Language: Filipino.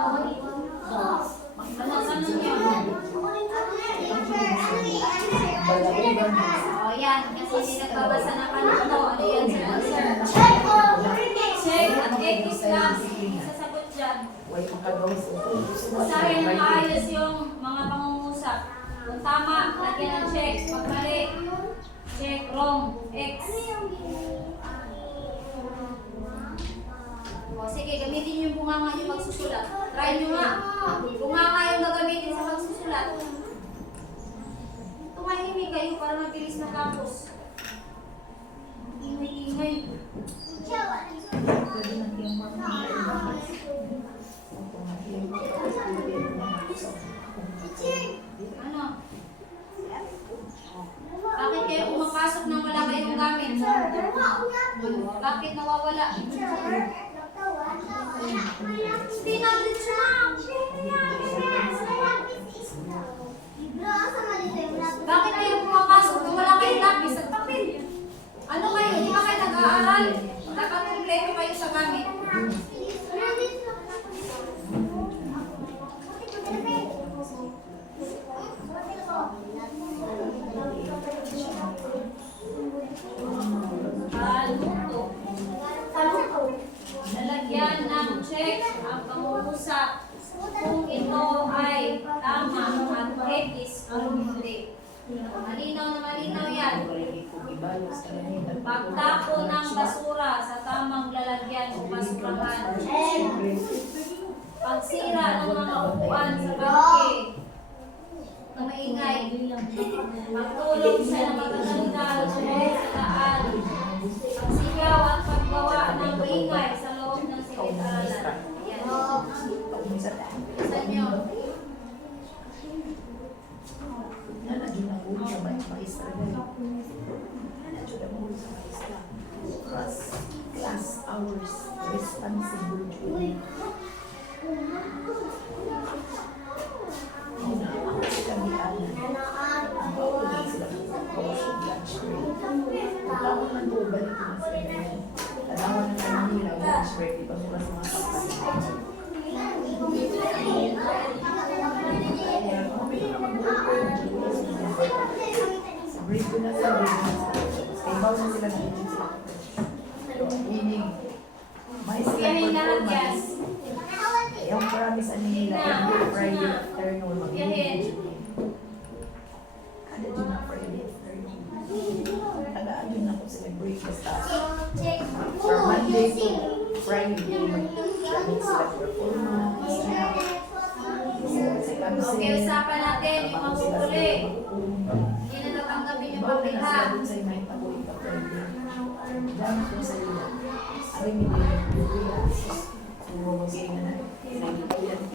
O yan, kasi hindi nagbabasa ng ano to. Ano yan sa answer? Check at X lang. Sasagot dyan. Basahin ng maayos yung mga pangungusap. Kung tama, lagyan ng check. Pag mali, check, wrong, X. O sige, gamitin yung bunganga nyo magsusulat. Try nyo nga. Bunganga yung gagamitin sa magsusulat. Tumahimik kayo para mabilis matapos. Ingay-ingay. Ano? Bakit kayo pumapasok nang wala kayong gamit? Bakit nawawala? Bakit kayo pumapasok nang wala kayong lapis at papel? Ano kayo? Hindi ba kayo nag-aaral? Dapat kumpleto kayo sa gamit. Lalagyan ng check ang pangungusap kung ito ay tama at X o hindi. Malinaw na malinaw yan. Pagtapo ng basura sa tamang lalagyan o basurahan. Pagsira ng mga upuan sa bangke na maingay. Pagtulog sa magagandal sa daan. Pagsigaw at paggawa ng maingay sa loob ng silid-aralan. Yan. Isa nyo. Class hours responsible. Gahin lahat yan. Yung promise ano nila, every Friday afternoon, Gahin. Ada dyan na Friday afternoon. Tagaan dyan ako celebrate basta. From Monday to Friday, mag-training sila performance. Okay, usapan natin yung makuhuli. Hindi na tatanggapin yung papel ha. Sa inay taboy ka Friday. Dami ko sa iyo. Aring hindi. Puro mag-iingan na.